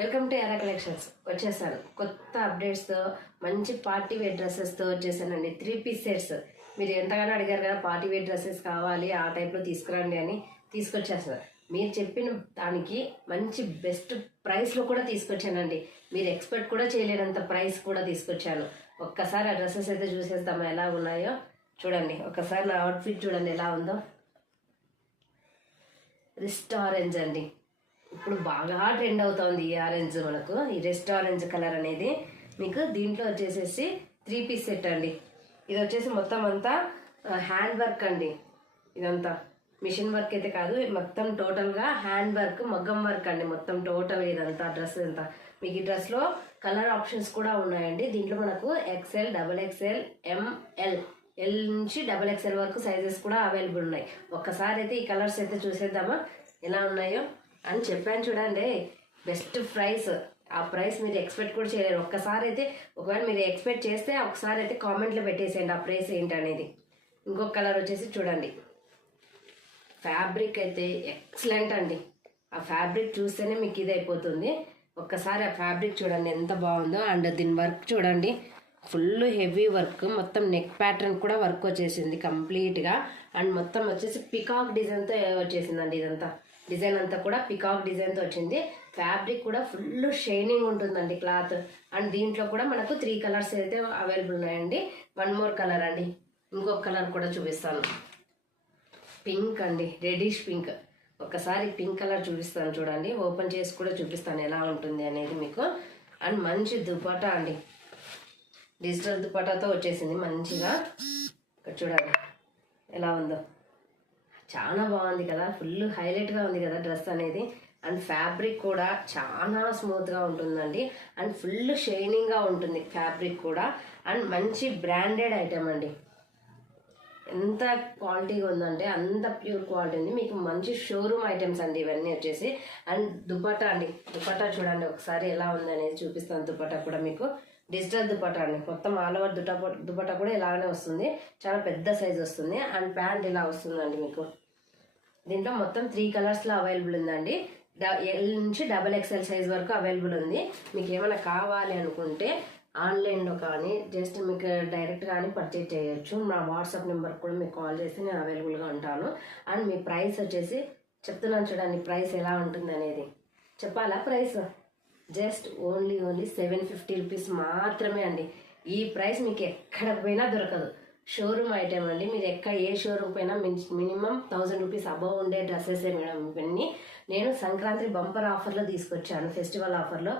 Welcome to ఎరా collections. వచ్చేసాను కొత్త అప్డేట్స్తో, మంచి పార్టీ వేర్ డ్రెస్సెస్తో వచ్చేసానండి. 3-piece sets. మీరు ఎంతగానో అడిగారు కదా పార్టీ వేర్ డ్రెస్సెస్ కావాలి, ఆ టైప్లో తీసుకురండి అని తీసుకొచ్చేసాను. మీరు చెప్పిన దానికి మంచి బెస్ట్ ప్రైస్లో కూడా తీసుకొచ్చానండి. మీరు ఎక్స్పెక్ట్ కూడా చేయలేనంత ప్రైస్ కూడా తీసుకొచ్చాను. ఒక్కసారి ఆ డ్రెస్సెస్ అయితే చూసేస్తామా ఎలా ఉన్నాయో చూడండి. ఒక్కసారి నా అవుట్ఫిట్ చూడండి ఎలా ఉందో. రిస్ట్ ఆరెంజ్ అండి, ఇప్పుడు బాగా ట్రెండ్ అవుతుంది ఈ ఆరెంజ్. మనకు ఈ రెస్ట్ ఆరెంజ్ కలర్ అనేది మీకు దీంట్లో వచ్చేసేసి 3-piece సెట్ అండి. ఇది వచ్చేసి మొత్తం అంతా హ్యాండ్ వర్క్ అండి. ఇదంతా మిషన్ వర్క్ అయితే కాదు, మొత్తం టోటల్గా హ్యాండ్ వర్క్, మగ్గం వర్క్ అండి. మొత్తం టోటల్ ఇదంతా డ్రెస్ అంతా. మీకు ఈ డ్రెస్లో కలర్ ఆప్షన్స్ కూడా ఉన్నాయండి. దీంట్లో మనకు XL, XXL, ML, ఎల్ నుంచి XXL వరకు సైజెస్ కూడా అవైలబుల్ ఉన్నాయి. ఒక్కసారి అయితే ఈ కలర్స్ అయితే చూసేద్దామా ఎలా ఉన్నాయో అని చెప్పాను చూడండి. బెస్ట్ ప్రైస్, ఆ ప్రైస్ మీరు ఎక్స్పెక్ట్ కూడా చేయలేరు. ఒక్కసారి అయితే ఒకవేళ మీరు ఎక్స్పెక్ట్ చేస్తే ఒకసారి అయితే కామెంట్లో పెట్టేసేయండి ఆ ప్రైస్ ఏంటనేది. ఇంకొక కలర్ వచ్చేసి చూడండి. ఫ్యాబ్రిక్ అయితే ఎక్సలెంట్ అండి. ఆ ఫ్యాబ్రిక్ చూస్తేనే మీకు ఇది అయిపోతుంది. ఒక్కసారి ఆ ఫ్యాబ్రిక్ చూడండి ఎంత బాగుందో. అండ్ దీని వర్క్ చూడండి, ఫుల్ హెవీ వర్క్. మొత్తం నెక్ ప్యాటర్న్ కూడా వర్క్ వచ్చేసింది కంప్లీట్గా. అండ్ మొత్తం వచ్చేసి పికాక్ డిజైన్తో వచ్చేసిందండి. ఇదంతా డిజైన్ అంతా కూడా పికాక్ డిజైన్తో వచ్చింది. ఫ్యాబ్రిక్ కూడా ఫుల్ షైనింగ్ ఉంటుందండి క్లాత్. అండ్ దీంట్లో కూడా మనకు 3 కలర్స్ అయితే అవైలబుల్ ఉన్నాయండి. 1 more కలర్ అండి. ఇంకొక కలర్ కూడా చూపిస్తాను. పింక్ అండి, రెడిష్ పింక్. ఒకసారి పింక్ కలర్ చూపిస్తాను చూడండి. ఓపెన్ చేసి కూడా చూపిస్తాను ఎలా ఉంటుంది అనేది మీకు. అండ్ మంచి దుపట్టా అండి, డిజిటల్ దుపట్టాతో వచ్చేసింది మంచిగా. ఇక్కడ చూడండి ఎలా ఉందో, చాలా బాగుంది కదా. ఫుల్ హైలైట్గా ఉంది కదా డ్రెస్ అనేది. అండ్ ఫ్యాబ్రిక్ కూడా చాలా స్మూత్గా ఉంటుందండి. అండ్ ఫుల్ షైనింగ్గా ఉంటుంది ఫ్యాబ్రిక్ కూడా. అండ్ మంచి బ్రాండెడ్ ఐటమ్ అండి. ఎంత క్వాలిటీగా ఉందంటే అంత ప్యూర్ క్వాలిటీ ఉంది. మీకు మంచి షోరూమ్ ఐటమ్స్ అండి ఇవన్నీ వచ్చేసి. అండ్ దుపట్టా అండి, దుపట్టా చూడండి ఒకసారి ఎలా ఉంది అనేది చూపిస్తాను. దుపట్టా కూడా మీకు డిజిటల్ దుపట్టా అండి. మొత్తం ఆల్ ఓవర్ దుపట్టా కూడా ఇలాగనే వస్తుంది. చాలా పెద్ద సైజ్ వస్తుంది. అండ్ ప్యాంట్ ఇలా వస్తుందండి మీకు. దీంట్లో మొత్తం 3 కలర్స్లో అవైలబుల్ ఉందండి. ఎల్ నుంచి XXL సైజ్ వరకు అవైలబుల్ ఉంది. మీకు ఏమైనా కావాలి అనుకుంటే ఆన్లైన్లో కానీ జస్ట్ మీకు డైరెక్ట్ కానీ పర్చేజ్ చేయొచ్చు. నా వాట్సాప్ నెంబర్ కూడా మీకు కాల్ చేసి నేను అవైలబుల్గా ఉంటాను. అండ్ మీ ప్రైస్ వచ్చేసి చెప్తున్నాను చూడండి, ప్రైస్ ఎలా ఉంటుంది అనేది చెప్పాలా. ప్రైస్ జస్ట్ ఓన్లీ 750 రూపీస్ మాత్రమే అండి. ఈ ప్రైస్ మీకు ఎక్కడ పోయినా దొరకదు. షోరూమ్ ఐటమ్ అండి. మీరు ఏ షోరూమ్ పోయినా మినిమం 1000 రూపీస్ అబవ్ ఉండే డ్రెస్సెసే మేడం ఇవన్నీ. నేను సంక్రాంతి బంపర్ ఆఫర్లో తీసుకొచ్చాను, ఫెస్టివల్ ఆఫర్లో.